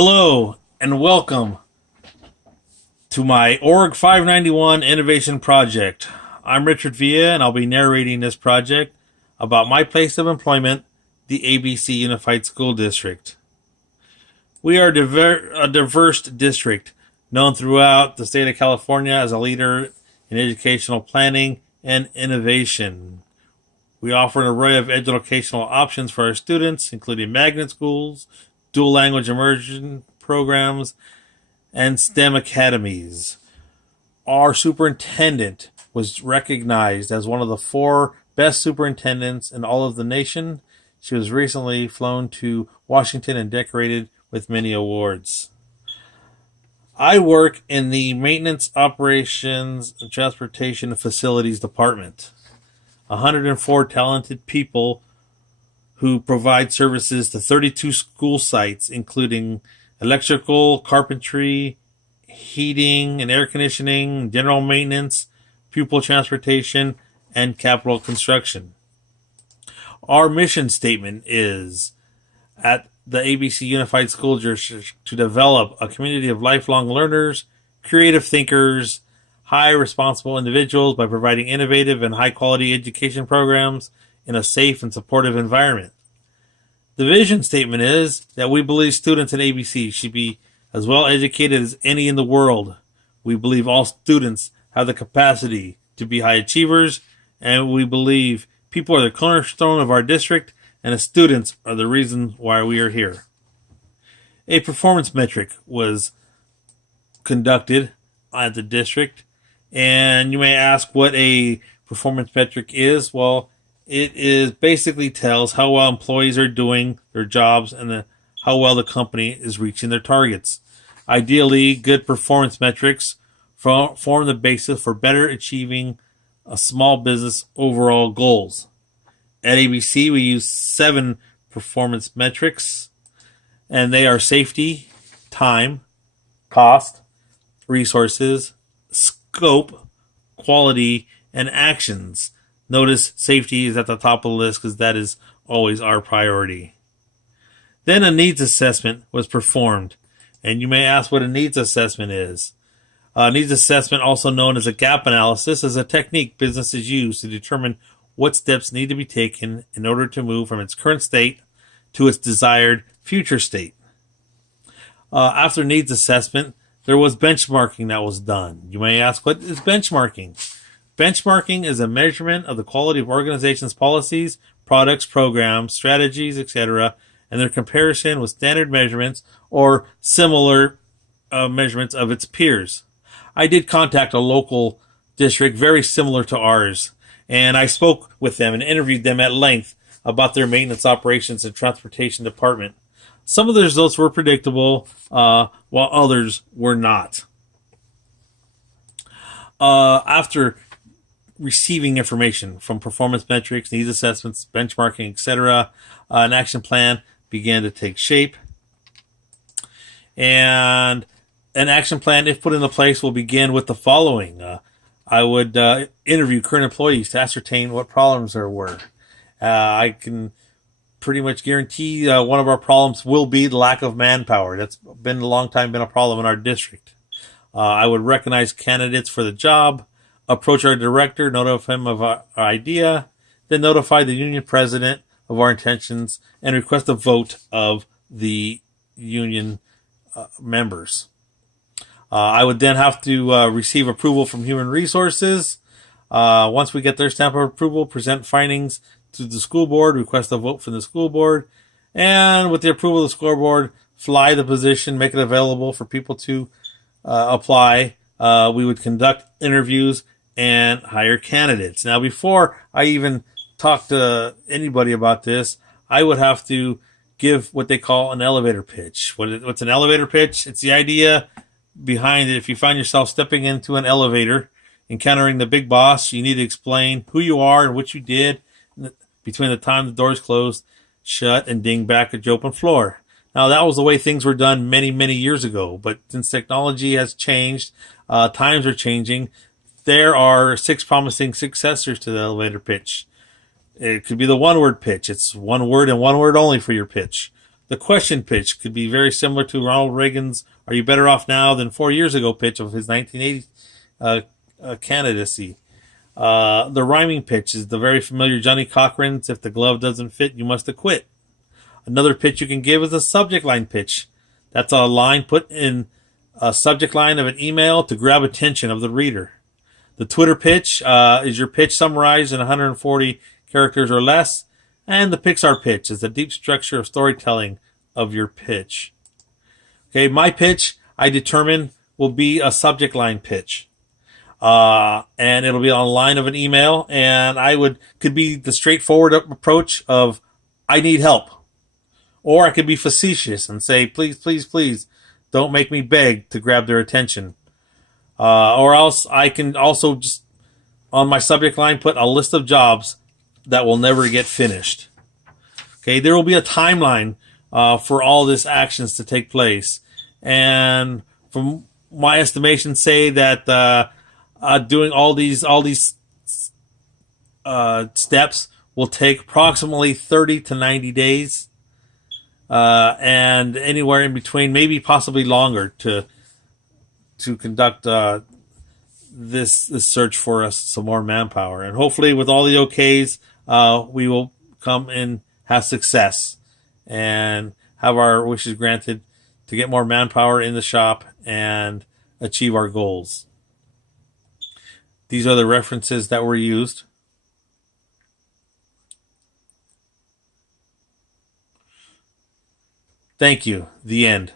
Hello and welcome to my Org 591 Innovation Project. I'm Richard Villa and I'll be narrating this project about my place of employment, the ABC Unified School District. We are a diverse district known throughout the state of California as a leader in educational planning and innovation. We offer an array of educational options for our students, including magnet schools, dual language immersion programs, and STEM academies. Our superintendent was recognized as one of the 4 best superintendents in all of the nation. She was recently flown to Washington and decorated with many awards. I work in the Maintenance, Operations, and Transportation Facilities Department. 104 talented people who provide services to 32 school sites, including electrical, carpentry, heating and air conditioning, general maintenance, pupil transportation, and capital construction. Our mission statement is, at the ABC Unified School District, to develop a community of lifelong learners, creative thinkers, high responsible individuals by providing innovative and high quality education programs in a safe and supportive environment. The vision statement is that we believe students at ABC should be as well educated as any in the world. We believe all students have the capacity to be high achievers, and we believe people are the cornerstone of our district, and the students are the reason why we are here. A performance metric was conducted at the district, and you may ask what a performance metric is. Well, it is basically tells how well employees are doing their jobs and how well the company is reaching their targets. Ideally, good performance metrics form the basis for better achieving a small business overall goals. At ABC, we use 7 performance metrics, and they are safety, time, cost, resources, scope, quality, and actions. Notice safety is at the top of the list because that is always our priority. Then a needs assessment was performed, and you may ask what a needs assessment is. Needs assessment, also known as a gap analysis, is a technique businesses use to determine what steps need to be taken in order to move from its current state to its desired future state. After needs assessment, there was benchmarking that was done. You may ask, what is benchmarking? Benchmarking is a measurement of the quality of organizations' policies, products, programs, strategies, etc., and their comparison with standard measurements or similar measurements of its peers. I did contact a local district very similar to ours, and I spoke with them and interviewed them at length about their maintenance, operations, and transportation department. Some of the results were predictable, while others were not. After receiving information from performance metrics, needs assessments, benchmarking, etc., an action plan began to take shape. And an action plan, if put into place, will begin with the following. I would interview current employees to ascertain what problems there were. I can pretty much guarantee one of our problems will be the lack of manpower. That's been a long time been a problem in our district. I would recognize candidates for the job, approach our director, notify him of our idea, then notify the union president of our intentions, and request a vote of the union members. I would then have to receive approval from Human Resources. Once we get their stamp of approval, present findings to the school board, request a vote from the school board, and with the approval of the school board, fly the position, make it available for people to apply. We would conduct interviews and hire candidates. Now, before I even talk to anybody about this, I would have to give what they call an elevator pitch. What's an elevator pitch? It's the idea behind it. If you find yourself stepping into an elevator, encountering the big boss, you need to explain who you are and what you did between the time the doors closed, shut, and ding back at the open floor. Now, that was the way things were done many, many years ago, but since technology has changed, times are changing, there are 6 promising successors to the elevator pitch. It could be the one-word pitch. It's one word and one word only for your pitch. The question pitch could be very similar to Ronald Reagan's "Are you better off now than 4 years ago?" pitch of his 1980 candidacy. The rhyming pitch is the very familiar Johnny Cochran's "If the glove doesn't fit, you must acquit." Another pitch you can give is a subject line pitch. That's a line put in a subject line of an email to grab attention of the reader. The Twitter pitch is your pitch summarized in 140 characters or less. And the Pixar pitch is the deep structure of storytelling of your pitch. Okay, my pitch, I determine, will be a subject line pitch. And it'll be on the line of an email. And could be the straightforward approach of, I need help. Or I could be facetious and say, please, please, please, don't make me beg to grab their attention. Or else I can also just, on my subject line, put a list of jobs that will never get finished. Okay, there will be a timeline for all these actions to take place. And from my estimation, say that doing all these steps will take approximately 30 to 90 days. And anywhere in between, maybe possibly longer to conduct this search for us some more manpower. And hopefully with all the okays, we will come and have success and have our wishes granted to get more manpower in the shop and achieve our goals. These are the references that were used. Thank you. The end.